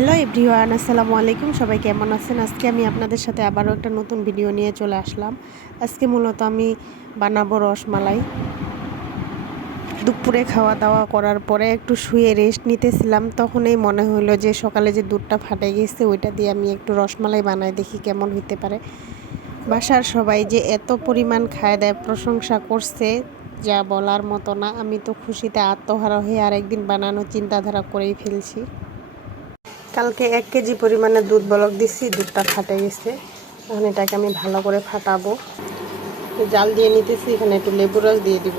Hello everyone, আসসালামু আলাইকুম। সবাই কেমন আছেন? আজকে আমি আপনাদের সাথে আবারও একটা নতুন ভিডিও নিয়ে চলে আসলাম। আজকে মূলত আমি বানাবো রসমালাই। দুপুরে খাওয়া দাওয়া করার পরে একটু শুয়ে রেস্ট নিতেছিলাম, তখনই মনে হলো যে সকালে যে দুধটা ফাটে গেছে ওইটা দিয়ে আমি একটু রসমালাই বানাই দেখি কেমন হইতে পারে। বাসার সবাই যে এত পরিমাণ খায় দেয়, প্রশংসা করছে যা বলার মতো না। আমি তো খুশিতে আত্মহারা হয়ে আরেকদিন বানানোর চিন্তাধারা করেই ফেলছি। কালকে 1 কেজি পরিমাণে দুধ বলক দিচ্ছি, দুধটা ফাটে গেছে। এখন এটাকে আমি ভালো করে ফাটাবো। জাল দিয়ে নিতেছি, এখানে একটু লেবু রস দিয়ে দিব।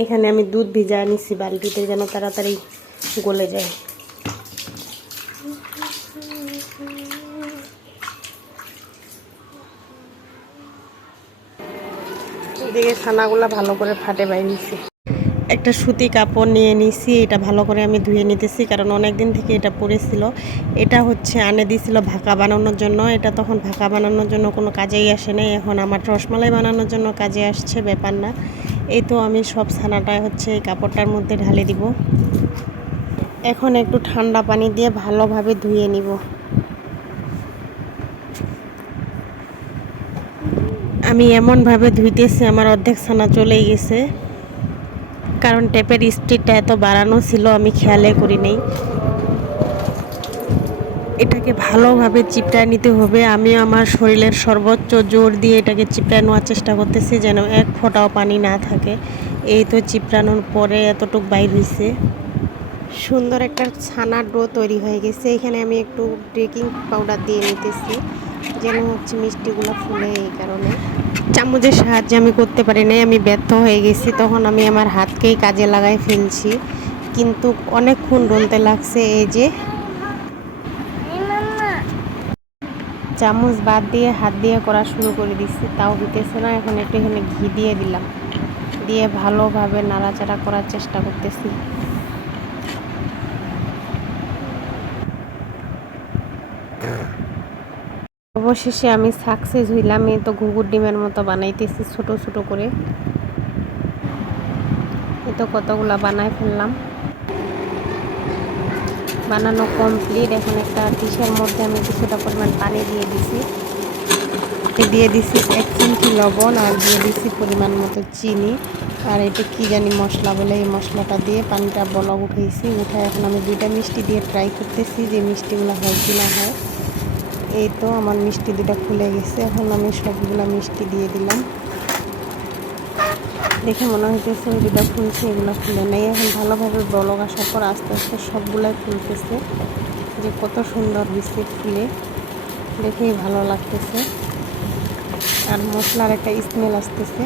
এখানে আমি দুধ ভিজা নিচ্ছি বালতিতে, যেন তাড়াতাড়ি গলে যায়। এদিকে ছানাগুলা ভালো করে ফাটে বাই নিছি। একটা সুতি কাপড় নিয়ে নিছি, এটা ভালো করে আমি ধুয়ে নিতেছি, কারণ অনেক দিন থেকে এটা পড়েছিল। এটা হচ্ছে আনে দিয়েছিল ভাকা বানানোর জন্য। এটা তখন ভাকা বানানোর জন্য কোনো কাজেই আসে নাই, এখন আমার রসমালাই বানানোর জন্য কাজে আসছে, ব্যাপার না। এই তো আমি সব ছানাটা হচ্ছে এই কাপড়টার মধ্যে ঢালে দিব। এখন একটু ঠান্ডা পানি দিয়ে ভালোভাবে ধুয়ে নিব। আমি এমনভাবে ধুইতেছি আমার অর্ধেক ছানা চলেই গেছে, কারণ টেপের স্পিডটা এত বাড়ানো ছিল আমি খেয়ালে করি নেই। এটাকে ভালোভাবে চিপটায় নিতে হবে। আমি আমার শরীরের সর্বোচ্চ জোর দিয়ে এটাকে চিপটায় নেওয়ার চেষ্টা করতেছি, যেন এক ফোঁটাও পানি না থাকে। এই তো চিপটানোর পরে এতটুক বাইর হয়েছে। সুন্দর একটা ছানার ডো তৈরি হয়ে গেছে। এখানে আমি একটু বেকিং পাউডার দিয়ে নিতেছি, যেন হচ্ছে মিষ্টিগুলো ফুলে। এই কারণে চামচের সাহায্যে আমি করতে পারি নাই, আমি ব্যর্থ হয়ে গেছি। তখন আমি আমার হাতকেই কাজে লাগাই ফেলছি, কিন্তু অনেকক্ষণ ডলতে লাগছে। এই যে চামচ বাদ দিয়ে হাত দিয়ে করা শুরু করে দিচ্ছি, তাও হইতেছে না। এখন একটু এখানে ঘি দিয়ে দিলাম, দিয়ে ভালোভাবে নাড়াচাড়া করার চেষ্টা করতেছি। অবশেষে আমি সাকসেস হইলাম। এই তো ঘুঘুর ডিমের মতো বানাইতেছি ছোট ছোট করে। এই তো কতগুলা বানাই ফেললাম, বানানো কমপ্লিট। এখন একটা ডিশের মধ্যে আমি কিছুটা পরিমাণ পানি দিয়ে দিছি, দিয়ে দিছি 1 চিমটি লবণ, আর দিয়ে দিছি পরিমাণ মতো চিনি। আর এটা কি জানি মশলা বলে, এই মশলাটা দিয়ে পানিটা বলক উঠেছি। উঠে এখন আমি 2টা মিষ্টি দিয়ে ট্রাই করতেছি যে মিষ্টিগুলো হয় কি না হয়। এই তো আমার মিষ্টি 2টা খুলে গেছে। এখন আমি সবগুলো মিষ্টি দিয়ে দিলাম। দেখে মনে হইতেছে ওই 2টা ফুলছে, এগুলো ফুলে নেই। এখন ভালোভাবে বলক আসার পর আস্তে আস্তে সবগুলাই ফুলতেছে, যে কত সুন্দর হয়েছে ফুলে, দেখেই ভালো লাগতেছে। আর মশলার একটা স্মেল আসতেছে।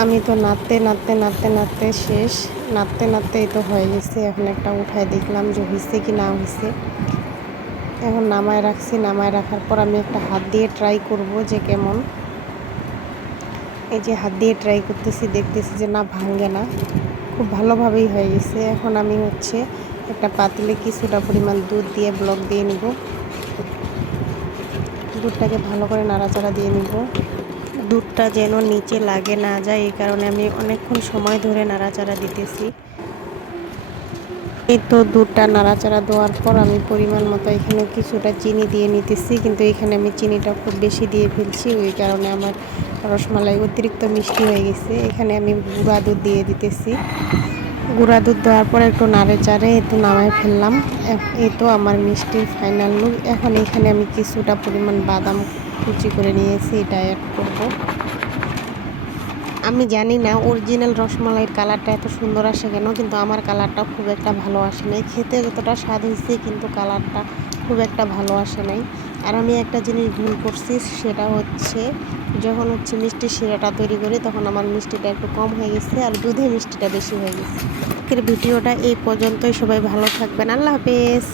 আমি তো নাড়তে নাড়তে নাড়তে নাড়তে শেষ, নাড়তে নাড়তে এই তো হয়ে গেছে। এখন একটা উঠায় দেখলাম যে হয়েছে কি না হয়েছে। এখন নামায় রাখছি। নামায় রাখার পর আমি একটা হাত দিয়ে ট্রাই করব যে কেমন। এই যে হাত দিয়ে ট্রাই করতেছি, দেখতেছি যে না ভাঙে না, খুব ভালোভাবেই হয়ে গেছে। এখন আমি হচ্ছে একটা পাতিলে কিছুটা পরিমাণ দুধ দিয়ে ব্লক দিয়ে নিব। দুধটাকে ভালো করে নাড়াচাড়া দিয়ে নিব, দুধটা যেন নিচে লাগে না যায়, এই কারণে আমি অনেকক্ষণ সময় ধরে নাড়াচাড়া দিতেছি। এই তো দুধটা নাড়াচাড়া দেওয়ার পর আমি পরিমাণ মতো এখানে কিছুটা চিনি দিয়ে নিতেছি, কিন্তু এখানে আমি চিনিটা খুব বেশি দিয়ে ফেলছি, ওই কারণে আমার রসমালাই অতিরিক্ত মিষ্টি হয়ে গেছে। এখানে আমি গুঁড়া দুধ দিয়ে দিতেছি। গুঁড়া দুধ দেওয়ার পর একটু নাড়েচাড়ে একটু নামায় ফেললাম। এই তো আমার মিষ্টির ফাইনাল লুক। এখন এখানে আমি কিছুটা পরিমাণ বাদাম কুচি করে নিয়েছি, এটা অ্যাড করব। আমি জানি না অরিজিনাল রসমালাইয়ের কালারটা এত সুন্দর আসে কেন, কিন্তু আমার কালারটা খুব একটা ভালো আসে নাই। খেতে যতটা স্বাদ হয়েছে, কিন্তু কালারটা খুব একটা ভালো আসে নাই। আর আমি একটা জিনিস ভুল করছি, সেটা হচ্ছে যখন হচ্ছে মিষ্টির শিরাটা তৈরি করি, তখন আমার মিষ্টিটা একটু কম হয়ে গেছে, আর দুধে মিষ্টিটা বেশি হয়ে গেছে। আজকের ভিডিওটা এই পর্যন্তই। সবাই ভালো থাকবেন। আল্লাহ হাফেজ।